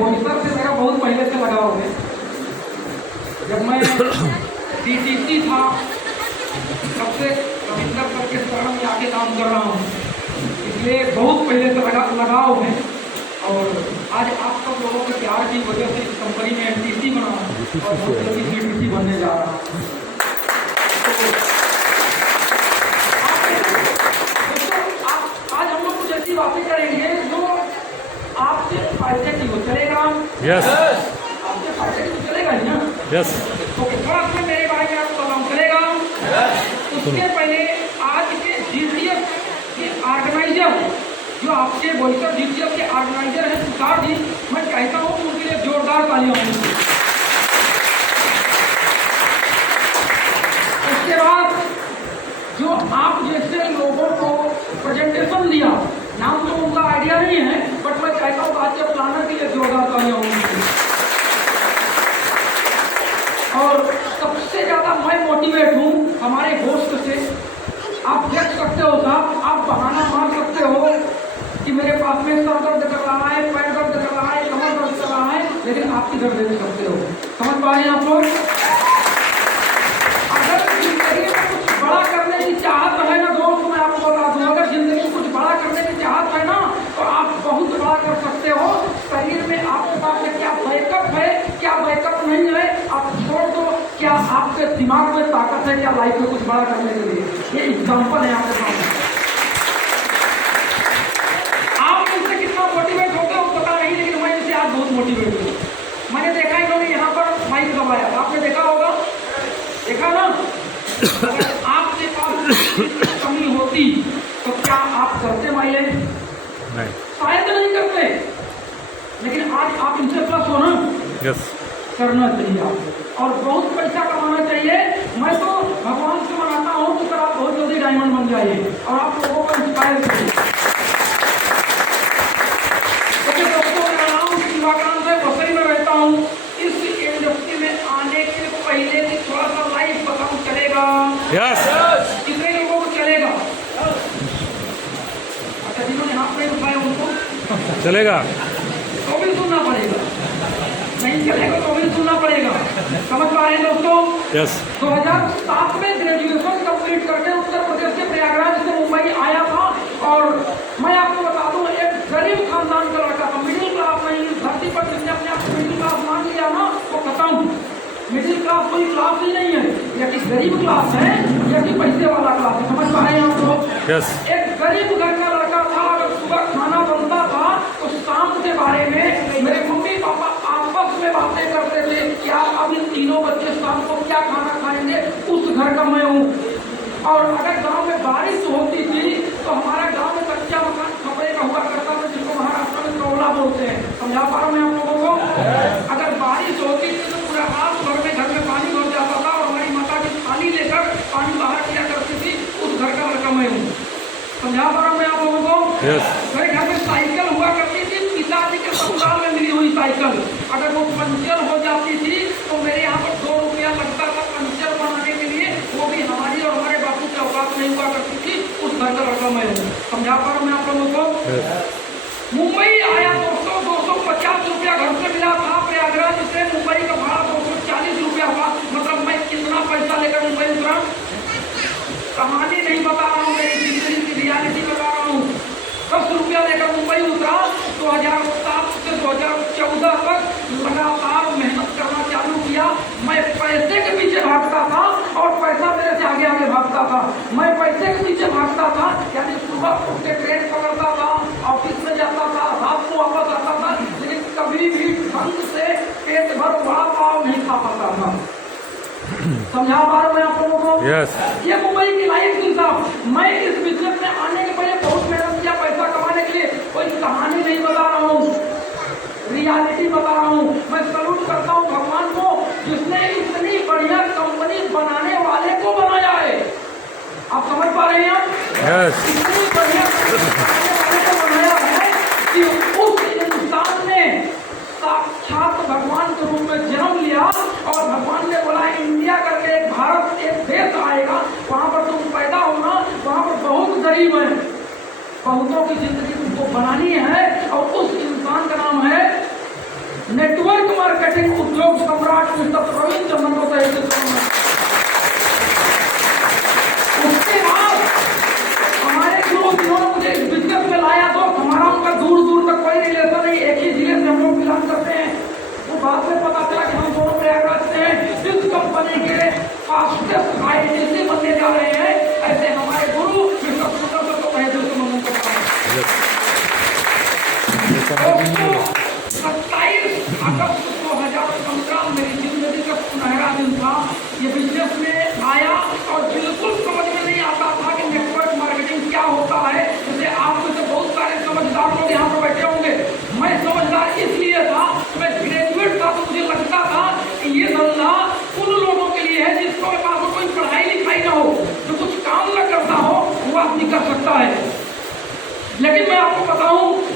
बोईसर से मेरा बहुत पहले से लगाव है। जब मैं DCC था तब से रविंदर सर के शरण में आके काम कर रहा हूँ, इसलिए बहुत पहले से लगाव है। और आज आप सब लोगों के प्यार की वजह से इस कंपनी में MTC बना और बहुत जल्दी CTC बनने जा रहा है। आज हम लोग कुछ ऐसी बातें करेंगे जो आपसे फायदे की हो। चलेगा? यस। आपसे फायदे की चलेगा ही ना? यस। ओके, थोड़ा सा मेरे बारे में आपको बताऊँ, चलेगा? उसके पहले आज के GCF के ऑर्गेनाइजर, जो आपके बोईसर GCF के ऑर्गेनाइजर हैं तुषार जी, मैं कहता हूँ उनके लिए जोरदार तालियां होंगी। उसके बाद जो आप जैसे लोगों को प्रेजेंटेशन दिया, नाम तो उनका आइडिया नहीं है, बट मैं कहता हूँ आज के प्लानर के लिए जोरदार तालियां होंगी। और सबसे ज्यादा मैं मोटिवेट हूँ हमारे होस्ट से। आप देख सकते हो साहब, आप बहाना मार सकते हो कि मेरे पास में सर दर्द कर रहा है, पैर दर्द कर रहा है, कमर दर्द कर रहा है, लेकिन आप किधर दे सकते हो? समझ पा रहे हैं आप लोग? अगर जिंदगी में कुछ बड़ा करने की चाहत है ना दोस्त, मैं आपको बता दूं, अगर जिंदगी में कुछ बड़ा करने की चाहत है ना तो आप बहुत बड़ा कर सकते हो। शरीर में आपके पास क्या बैकअप है, क्या बैकअप नहीं है, आप छोड़ दो। क्या आपके दिमाग में ताकत है क्या लाइफ में कुछ बड़ा करने के लिए? ये एग्जाम्पल है आपके सामने। मोटिवेट होते हो पता नहीं, लेकिन मैं इनसे आज बहुत मोटिवेट हूँ। मैंने देखा इन्होंने यहाँ पर माइक दबाया, आपने देखा होगा, देखा ना? अगर आपके पास कमी होती तो क्या आप करते माइलेज? नहीं, शायद नहीं करते, लेकिन आज आप इनसे प्लस हो ना। यस। करना चाहिए आपको और बहुत पैसा कमाना चाहिए। मैं तो भगवान से मनाता हूँ कि सर आप बहुत जल्दी डायमंड बन जाइए और आप लोगों को इंस्पायर करिए। वसई में रहता हूँ, इस इंडस्ट्री में आने के पहले भी थोड़ा सा लाइफ बताऊँ, चलेगा? यस। कितने लोगों को चलेगा? अच्छा, जिन्होंने हाथ में उठाया उनको चलेगा, तो भी सुनना पड़ेगा, नहीं चलेगा तो भी सुनना पड़ेगा। समझ पा रहे हैं दोस्तों? यस। 2007 में ग्रेजुएशन कंप्लीट करके उत्तर प्रदेश के प्रयागराज से मुंबई आया था और मैं आपको बता दूं एक गरीब खानदान का लड़का था, मिडिल क्लास नहीं। धरती पर जिसने अपने आप को मिडिल क्लास मान लिया ना वो खत्म। मिडिल क्लास कोई क्लास ही नहीं है, या कि गरीब क्लास है या कि पैसे वाला क्लास है। समझ पा रहे हैं आप लोग? यस। एक गरीब घर का लड़का था, अगर सुबह खाना बनता था तो शाम के बारे में मेरे मम्मी पापा आपस में बातें करते थे, क्या अब इन तीनों बच्चे शाम को क्या खाना खाएंगे, उस घर का मैं हूँ। और अगर गांव में बारिश होती थी तो हमारा गांव में कच्चा मकान खपड़े का हुआ करता था, जिसको महाराष्ट्र में कौला बोलते हैं। समझा पा रहा हूँ मैं आप लोगों को? अगर बारिश होती थी तो पूरा रात भर में घर में पानी भर जाता था और हमारी माता की थाली लेकर पानी बाहर किया करती थी, उस घर का लड़का मैं हूँ। समझा पा रहा हूँ मैं आप लोगों को? मेरे घर में साइकिल हुआ करती थी, पिताजी के ससुराल में मिली हुई साइकिल। अगर वो पंचर हो जाती थी तो मेरे यहाँ पर 2 रुपया लगता था पंचर बनाने के लिए, वो भी हमारी और हमारे बापू की औकात नहीं हुआ करती थी, उस घर का लड़का मैं हूँ। समझा पा रहा हूँ मैं आप लोगों को? मुंबई आया दोस्तों, 250 रुपया घर से मिला था। प्रयागराज से मुंबई का भाड़ा 240 रुपया हुआ। मतलब मैं कितना पैसा लेकर मुंबई उतरा, कहानी नहीं बता रहा हूँ, मेरी जिंदगी की रियलिटी बता रहा हूँ। 10 रुपया लेकर मुंबई उतरा। 2007 से 2014 तक लगातार मेहनत करना चालू किया। मैं पैसे के पीछे भागता था और पैसा मेरे से आगे आगे भागता था। मैं पैसे के पीछे भागता था, यानी सुबह उठ के ट्रेन पकड़ता था, ऑफिस में जाता था, रात को वापस आता था, लेकिन कभी भी ढंग से पेट भर वड़ा पाव नहीं खा पाता था। समझा पा रहा हूँ मैं आप लोगों को? यस। ये मुंबई की लाइफ थी साहब। मैं इस बिजनेस में आने के पहले बहुत मेहनत किया पैसा कमाने के लिए। कोई कहानी नहीं बता रहा हूँ, रियलिटी बता रहा हूँ। मैं सलूट करता हूँ भगवान को जिसने इतनी बढ़िया कंपनी बनाने वाले को बनाया है। आप समझ पा रहे हैं? यस। इतनी बढ़िया कंपनी बनाने वाले को बनाया है कि उस इंसान ने साक्षात भगवान के रूप में जन्म लिया और भगवान ने बोला इंडिया करके एक भारत एक देश आएगा, वहां पर तुम पैदा होना, वहां पर बहुत गरीब है, बहुतों की जिंदगी तुमको बनानी है और उस इंसान का नाम है नेटवर्क मार्केटिंग उद्योग सम्राट मिस्टर प्रवीण चंद्र को तहे दिल से नमन। उसके बाद हमारे गुरु जिन्होंने मुझे इस बिजनेस में लाया, तो हमारा उनका दूर दूर तक कोई रिलेशन नहीं, एक ही जिले से हम लोग बिलोंग करते हैं। वो बाद में पता चला कि हम दोनों प्रयागराज से हैं। इस कंपनी के फास्टेस्ट आईटीसी बनने जा रहे हैं। ऐसे हमारे गुरु मिस्टर सुंदर को तहे दिल से नमन करता है। 27 अगस्त 2015 मेरी जिंदगी का सुनहरा दिन था। ये बिजनेस में आया और बिल्कुल समझ में नहीं आता था कि नेटवर्क मार्केटिंग क्या होता है। जैसे आप में से बहुत सारे समझदार लोग यहाँ पर बैठे होंगे, मैं समझदार इसलिए था, मैं ग्रेजुएट था, तो मुझे लगता था कि ये धंधा उन लोगों के लिए है जिसको पास कोई पढ़ाई लिखाई ना हो, जो कुछ काम न करता हो, वो आदमी कर सकता है। लेकिन मैं आपको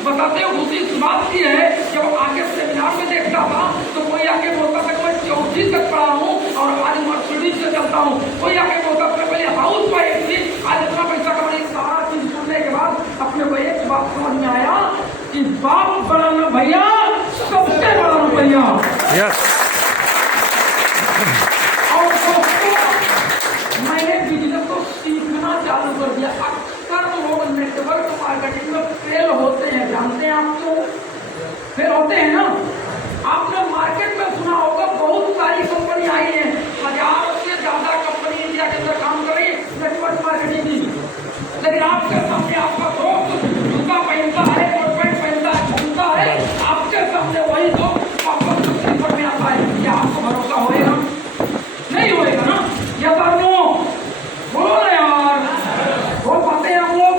बताते हुए खुशी इस बात की है, जब आगे सेमिनार में देखता था तो कोई आके बोलता था कि मैं 4वीं तक पढ़ा हूँ और आज मर्सिडीज से चलता हूँ। कोई आके बोलता था पहले हाउस वाइफ थी, आज इतना पैसा कमाने की सारा चीज सुनने के बाद अपने को एक बात समझ में आया कि बाप बड़ा न भैया, सबसे बड़ा न भैया। यस। और दोस्तों, मैंने बिजनेस को सीखना चालू कर दिया। अक्सर लोग नेटवर्क मार्केटिंग में फेल होते हैं, जानते हैं आप क्यों फेल होते हैं ना? आपने मार्केट में सुना होगा बहुत सारी कंपनी आई है, 1000 से ज्यादा कंपनी इंडिया के अंदर काम कर रही है नेटवर्क मार्केटिंग की। लेकिन आपके सामने आपका दोस्त जूता पहनता है, कोट पैंट पहनता है, घूमता है, आपके सामने वही दोस्त वापस नेटवर्क में आता है। क्या आपको भरोसा होएगा? नहीं होएगा ना? या बोलो ना यार, बोल पाते हैं हम लोग?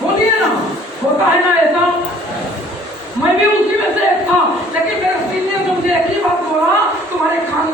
बोलिए ना, होता है ना ऐसा? मैं भी उसी में से एक था, लेकिन मेरे सीनियर ने मुझे एक ही बात बोला, तुम्हारे खान